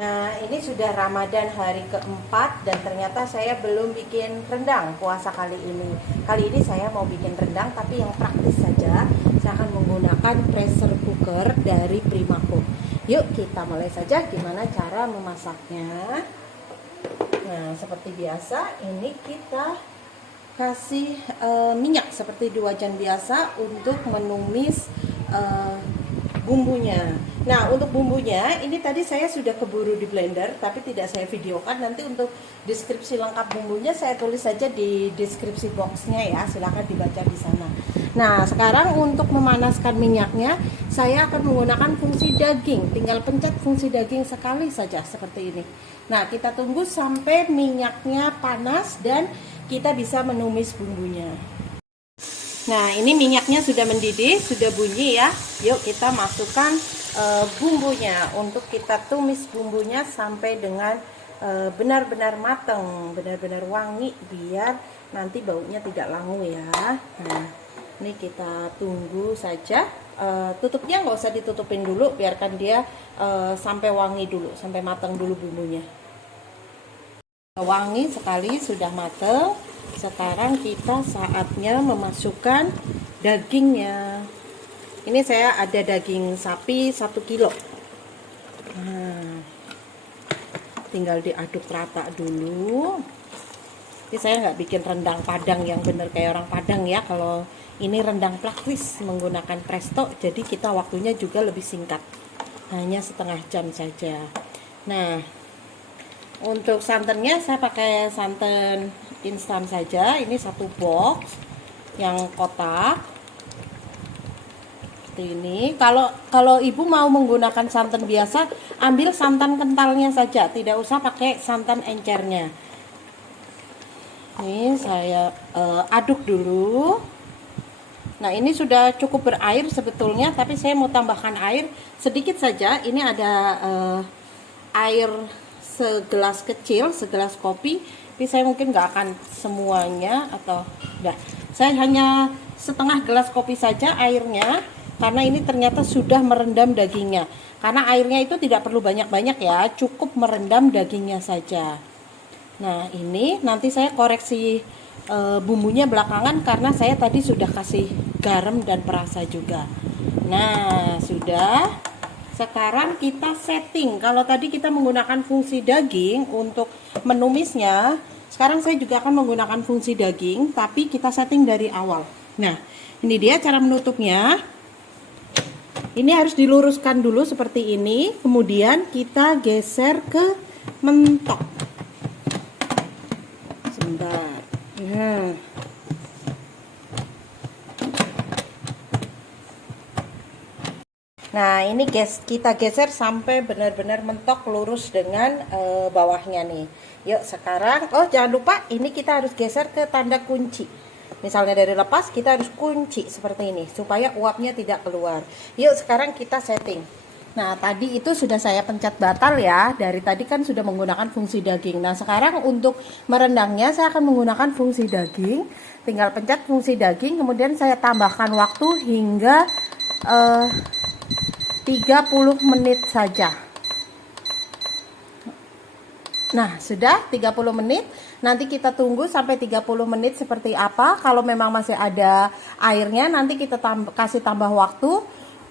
Nah, ini sudah Ramadan hari keempat dan ternyata saya belum bikin rendang puasa kali ini. Kali ini saya mau bikin rendang tapi yang praktis saja. Saya akan menggunakan pressure cooker dari Primacook. Yuk kita mulai saja gimana cara memasaknya. Nah, seperti biasa ini kita kasih minyak seperti di wajan biasa untuk menumis bumbunya. Nah, untuk bumbunya ini tadi saya sudah keburu di blender tapi tidak saya videokan. Nanti untuk deskripsi lengkap bumbunya saya tulis saja di deskripsi boxnya ya, silahkan dibaca di sana. Nah, sekarang untuk memanaskan minyaknya saya akan menggunakan fungsi daging. Tinggal pencet fungsi daging sekali saja seperti ini. Nah, kita tunggu sampai minyaknya panas dan kita bisa menumis bumbunya. Nah, ini minyaknya sudah mendidih, sudah bunyi ya. Yuk kita masukkan bumbunya. Untuk kita tumis bumbunya sampai dengan benar-benar matang, benar-benar wangi, biar nanti baunya tidak langu ya. Nah, ini kita tunggu saja. Tutupnya nggak usah ditutupin dulu, biarkan dia sampai wangi dulu, sampai matang dulu bumbunya. Wangi sekali, sudah matang. Sekarang kita saatnya memasukkan dagingnya. Ini saya ada daging sapi 1 kilo. Nah, tinggal diaduk rata dulu. Ini saya nggak bikin rendang Padang yang bener kayak orang Padang ya. Kalau ini rendang plakris menggunakan presto, jadi kita waktunya juga lebih singkat, hanya setengah jam saja. Nah, untuk santannya saya pakai santan instan saja. Ini 1 box yang kotak seperti ini. Kalau ibu mau menggunakan santan biasa, ambil santan kentalnya saja, tidak usah pakai santan encernya. Ini saya aduk dulu. Nah, ini sudah cukup berair sebetulnya, tapi saya mau tambahkan air sedikit saja. Ini ada air segelas kecil, segelas kopi, tapi saya mungkin nggak akan semuanya, atau udah, saya hanya setengah gelas kopi saja airnya, karena ini ternyata sudah merendam dagingnya. Karena airnya itu tidak perlu banyak-banyak ya, cukup merendam dagingnya saja. Nah, ini nanti saya koreksi bumbunya belakangan karena saya tadi sudah kasih garam dan perasa juga. Nah, sudah. Sekarang kita setting. Kalau tadi kita menggunakan fungsi daging untuk menumisnya, sekarang saya juga akan menggunakan fungsi daging, tapi kita setting dari awal. Nah, ini dia cara menutupnya. Ini harus diluruskan dulu seperti ini, kemudian kita geser ke mentok. Sebentar. Nah, ini kita geser sampai benar-benar mentok lurus dengan bawahnya nih. Yuk sekarang, jangan lupa ini kita harus geser ke tanda kunci. Misalnya dari lepas, kita harus kunci seperti ini supaya uapnya tidak keluar. Yuk sekarang kita setting. Nah, tadi itu sudah saya pencet batal ya. Dari tadi kan sudah menggunakan fungsi daging. Nah, sekarang untuk merendangnya saya akan menggunakan fungsi daging. Tinggal pencet fungsi daging, kemudian saya tambahkan waktu hingga 30 menit saja. Nah, sudah 30 menit. Nanti kita tunggu sampai 30 menit seperti apa. Kalau memang masih ada airnya, nanti kita kasih tambah waktu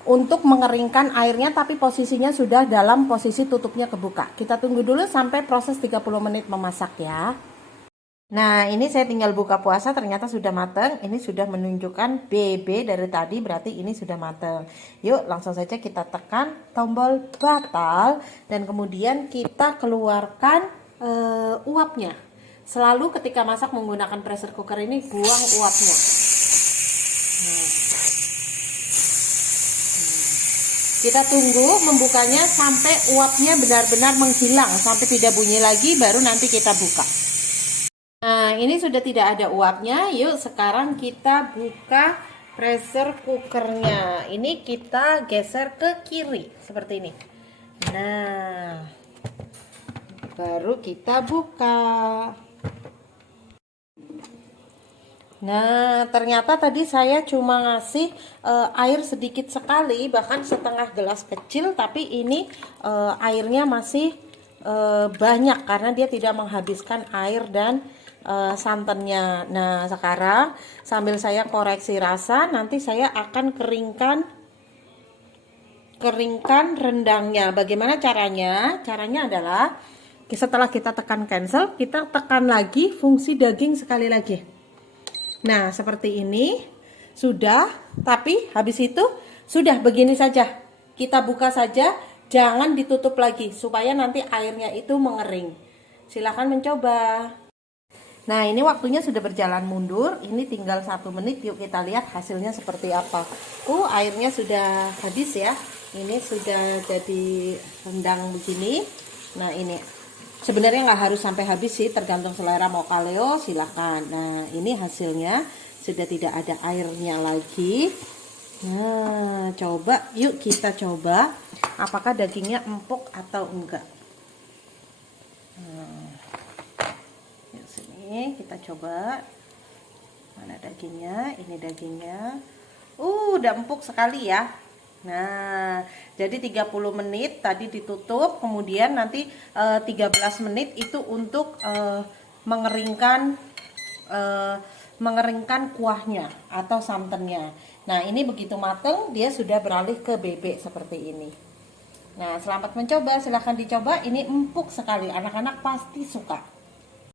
untuk mengeringkan airnya, tapi posisinya sudah dalam posisi tutupnya kebuka. Kita tunggu dulu sampai proses 30 menit memasak ya. Nah, ini saya tinggal buka puasa, ternyata sudah matang. Ini sudah menunjukkan BB dari tadi, berarti ini sudah matang. Yuk, langsung saja kita tekan tombol batal dan kemudian kita keluarkan uapnya. Selalu ketika masak menggunakan pressure cooker ini buang uapnya. Kita tunggu membukanya sampai uapnya benar-benar menghilang, sampai tidak bunyi lagi, baru nanti kita buka. Nah, ini sudah tidak ada uapnya. Yuk sekarang kita buka pressure cookernya. Ini kita geser ke kiri seperti ini. Nah, baru kita buka. Nah, ternyata tadi saya cuma ngasih air sedikit sekali, bahkan setengah gelas kecil, tapi ini airnya masih banyak karena dia tidak menghabiskan air dan santannya. Nah, sekarang sambil saya koreksi rasa, nanti saya akan keringkan rendangnya. Bagaimana caranya? Caranya adalah setelah kita tekan cancel, kita tekan lagi fungsi daging sekali lagi. Nah, seperti ini sudah, tapi habis itu sudah begini saja. Kita buka saja, jangan ditutup lagi supaya nanti airnya itu mengering. Silahkan mencoba. Nah, ini waktunya sudah berjalan mundur. Ini tinggal 1 menit. Yuk kita lihat hasilnya seperti apa. Airnya sudah habis ya. Ini sudah jadi rendang begini. Nah, ini sebenarnya nggak harus sampai habis sih, tergantung selera. Mau kaleo silahkan. Nah, ini hasilnya sudah tidak ada airnya lagi. Nah, coba yuk kita coba apakah dagingnya empuk atau enggak. Nah, yuk sini kita coba. Mana dagingnya? Ini dagingnya. Udah empuk sekali ya. Nah, jadi 30 menit tadi ditutup, kemudian nanti 13 menit itu untuk mengeringkan kuahnya atau santannya. Nah, ini begitu mateng dia sudah beralih ke bebek seperti ini. Nah, selamat mencoba, silahkan dicoba. Ini empuk sekali, anak-anak pasti suka.